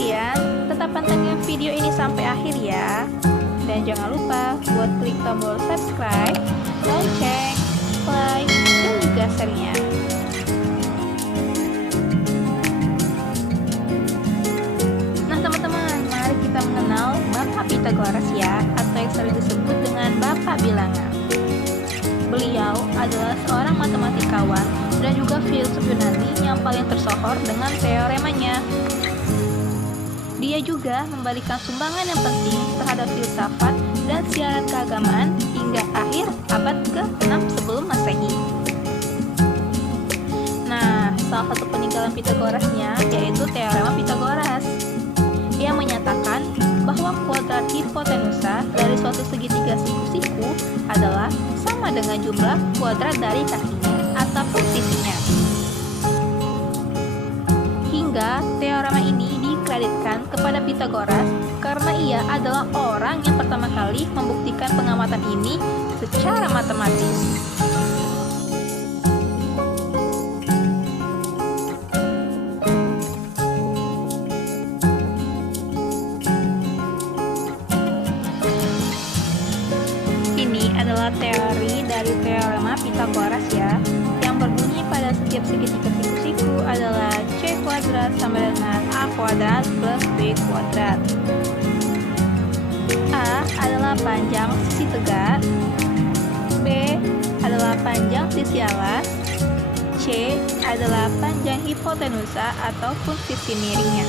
kalian tetap pantengin video ini sampai akhir ya. Dan jangan lupa buat klik tombol subscribe, lonceng, like, dan juga share-nya. Nah teman-teman, mari kita mengenal Bapak Pythagoras ya, atau yang sering disebut dengan Bapak Bilangan. Beliau adalah seorang matematikawan dan juga filsuf Yunani yang paling tersohor dengan teoremanya. Dia juga memberikan sumbangan yang penting terhadap filsafat dan siaran keagamaan hingga akhir abad ke-6 sebelum Masehi. Nah, salah satu peninggalan Pythagorasnya yaitu teorema Pythagoras yang menyatakan bahwa kuadrat hipotenusa dari suatu segitiga siku-siku adalah sama dengan jumlah kuadrat dari kakinya ataupun sisinya. Hingga teorema ini dikreditkan kepada Pythagoras karena ia adalah orang yang pertama kali membuktikan pengamatan ini secara matematis. Ini adalah teori dari teorema Pythagoras ya, yang berbunyi pada setiap segitiga siku-siku adalah C kuadrat sama dengan A kuadrat plus B kuadrat. A adalah panjang sisi tegak, B adalah panjang sisi alas, C adalah panjang hipotenusa ataupun sisi miringnya.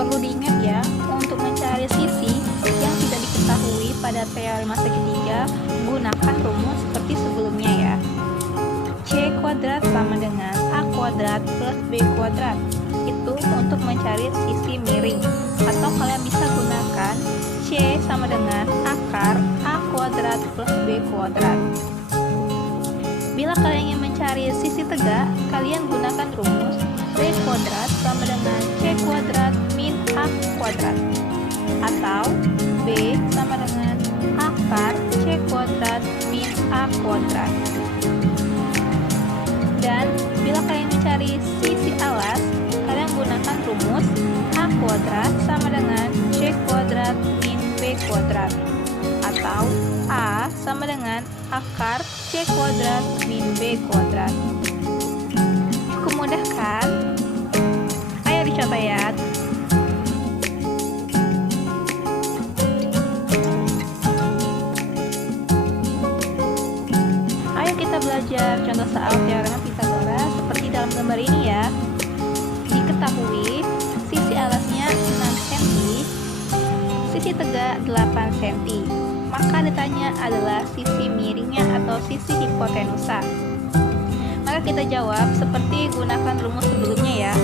Perlu diingat ya, untuk mencari sisi yang tidak diketahui pada teorema segitiga, gunakan rumus seperti sebelumnya ya. C kuadrat sama dengan A kuadrat plus B kuadrat. Itu untuk mencari sisi miring. Atau kalian bisa gunakan C sama dengan akar A kuadrat plus B kuadrat. Bila kalian ingin mencari sisi tegak, kalian gunakan rumus B kuadrat sama dengan C kuadrat min A kuadrat, atau B sama dengan akar C kuadrat min A kuadrat. Dan bila kalian mencari sisi alas, kalian gunakan rumus A kuadrat sama dengan C kuadrat min B kuadrat, atau A sama dengan akar C kuadrat min B kuadrat. Cukup mudah kan? Ayo dicoba ya. Ayo kita belajar contoh soal teorema Pythagoras seperti dalam gambar ini ya. Diketahui sisi alasnya 6 cm, sisi tegak 8 cm. Maka ditanya adalah sisi miringnya atau sisi hipotenusa. Maka kita jawab seperti gunakan rumus sebelumnya ya,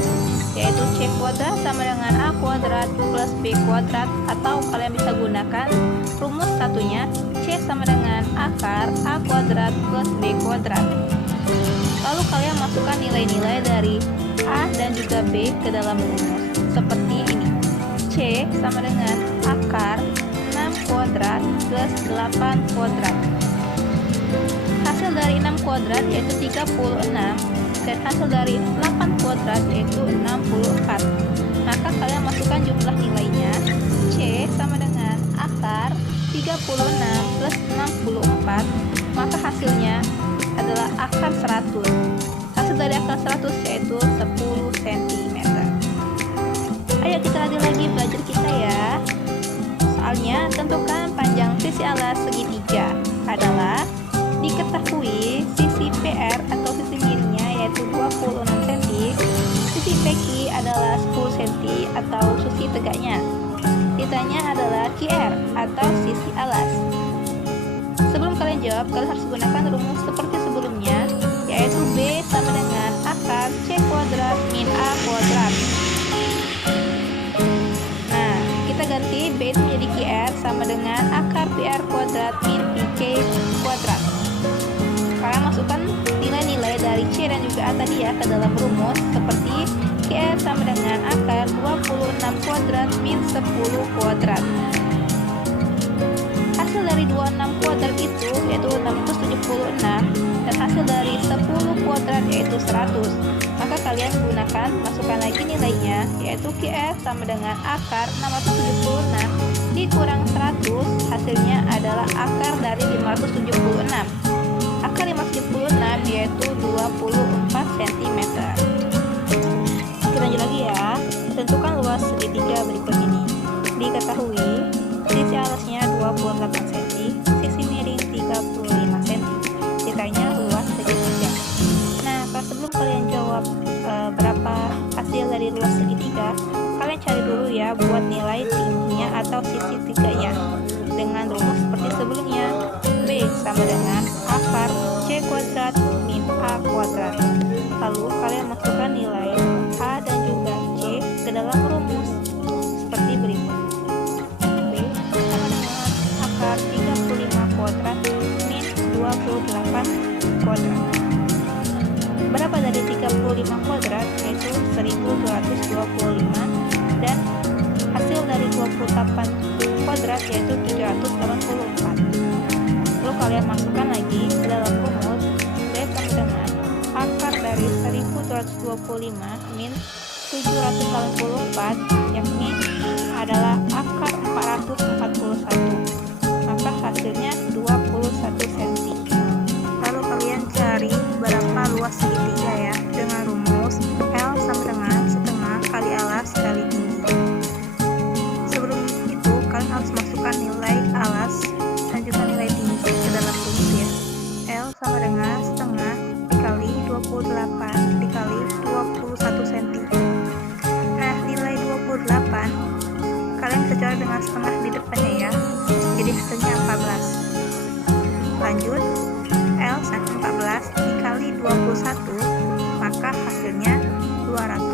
yaitu C kuadrat sama dengan A kuadrat plus B kuadrat, atau kalian bisa gunakan rumus satunya C sama dengan akar A kuadrat plus B kuadrat. Lalu kalian masukkan nilai-nilai dari A dan juga B ke dalam rumus seperti ini. C sama dengan akar 6 kuadrat plus 8 kuadrat. Hasil dari 6 kuadrat yaitu 36, dan hasil dari 8 kuadrat yaitu 64. Maka kalian masukkan jumlah nilainya. C sama dengan akar 36 plus 64, maka hasilnya adalah akar 100. Hasil dari akar 100 yaitu 10 cm. Ayo kita lanjut lagi belajar kita ya. Soalnya tentukan panjang sisi alas segitiga adalah, diketahui sisi PR atau sisi miringnya yaitu 26 cm, sisi PQ adalah 10 cm atau sisi tegaknya. Ditanya adalah QR atau sisi alas. Sebelum kalian jawab, kalian harus gunakan rumus seperti sebelumnya, yaitu B sama dengan akar C kuadrat min A kuadrat. Nah, kita ganti B itu menjadi QR sama dengan akar PR kuadrat min PK kuadrat. Kalian masukkan nilai-nilai dari C dan juga PA tadi ya ke dalam rumus, seperti QR sama dengan akar 26 kuadrat min 10 kuadrat. Hasil dari 26 kuadrat itu yaitu 676, dan hasil dari 10 kuadrat yaitu 100. Maka kalian gunakan, masukkan lagi nilainya, yaitu QR sama dengan akar 676 dikurang 100, hasilnya adalah akar dari 576. Akar 576 yaitu 24 cm. Kita lanjut lagi ya. Tentukan luas segitiga berikut ini. Diketahui sisi alasnya 28 cm, sisi miring 35 cm. Ditanya luas segitiga. Nah, sebelum kalian jawab berapa hasil dari luas segitiga, kalian cari dulu ya buat nilai tingginya atau sisi tiganya dengan rumus seperti sebelumnya. B sama dengan akar C kuadrat min A kuadrat. Lalu kalian masukkan nilai A dan juga C ke dalam rumus seperti berikut. B sama dengan akar 35 kuadrat min 28 kuadrat. Berapa dari 35 kuadrat? Yaitu 1225, dan hasil dari 28 kuadrat yaitu 784. Lalu kalian masukkan lagi ke dalam rumus. B sama dengan akar dari 1225 min 784, yakni adalah akar 441. Maka hasilnya 21 cm. Lalu kalian cari berapa luas segitiga ya, dengan rumus L sama dengan setengah kali alas kali tinggi. Sebelum itu kalian harus masukkan nilai alas dan juga nilai tinggi ke dalam rumus ya. L sama dengan setengah dikali 28 dikali 21 cm. Nah, nilai 28 kalian bisa cari dengan setengah di depannya ya, jadi hasilnya 14. Lanjut, L sama 14 dikali 21, maka hasilnya 200